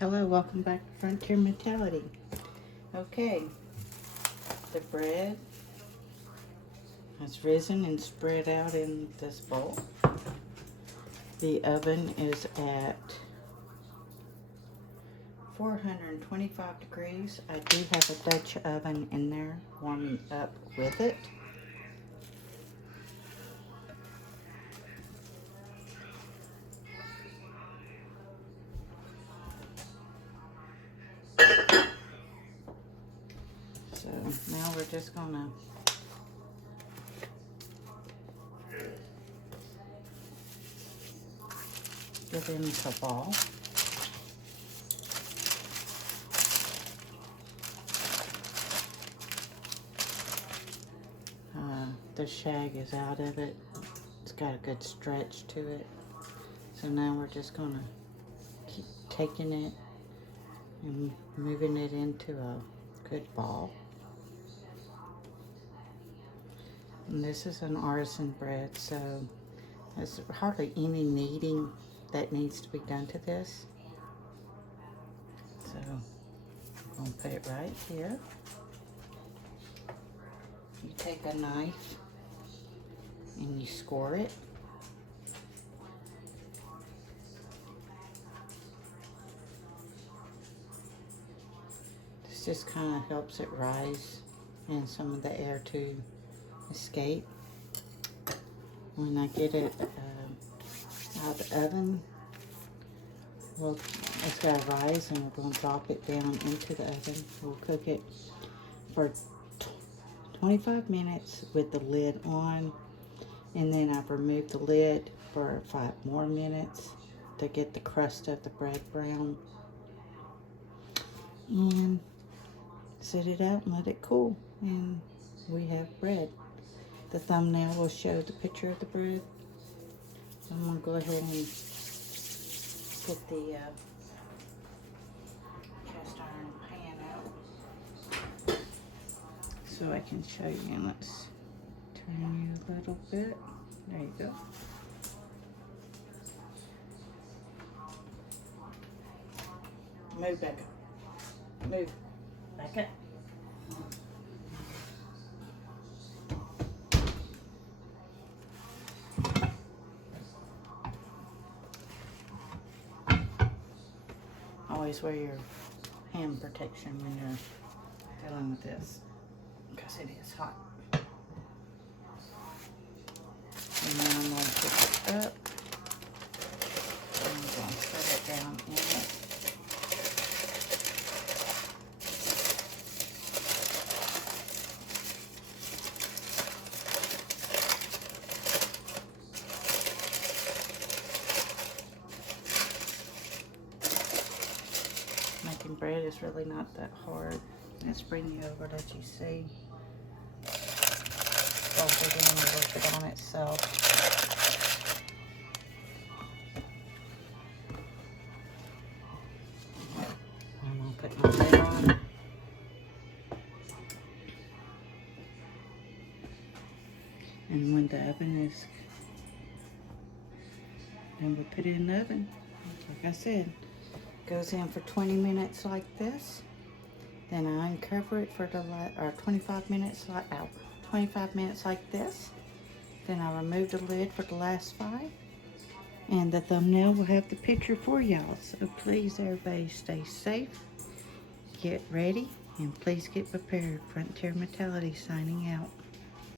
Hello, welcome back to Frontier Mentality. Okay, the bread has risen and spread out in this bowl. The oven is at 425 degrees. I do have a Dutch oven in there warming up with it. So now we're just gonna get in the ball. The shag is out of it. It's got a good stretch to it. So now we're just gonna keep taking it and moving it into a good ball. And this is an artisan bread, so there's hardly any kneading that needs to be done to this. So I'm gonna put it right here. You take a knife and you score it. This just kind of helps it rise and some of the air to escape. When I get it out of the oven, well, it's got to rise and we're going to drop it down into the oven. We'll cook it for 25 minutes with the lid on, and then I've removed the lid for 5 more minutes to get the crust of the bread brown, and set it out and let it cool, and we have bread. The thumbnail will show the picture of the bread. I'm going to go ahead and get the cast iron pan out so I can show you. And let's turn you a little bit. There you go. Move back up. Move back up. Always wear your hand protection when you're dealing with this, because it is hot. And then I'm going to pick it up and I'm going to set it down in it. Making bread is really not that hard. Let's bring you over, let you see. Fold it in and work it on itself. I'm going to put my lid on. And when the oven is, then we'll put it in the oven. Like I said, goes in for 20 minutes like this. Then I uncover it for the 25 minutes like 25 minutes like this. Then I remove the lid for the last 5. And the thumbnail will have the picture for y'all. So please, everybody, stay safe, get ready, and please get prepared. Frontier Mentality signing out.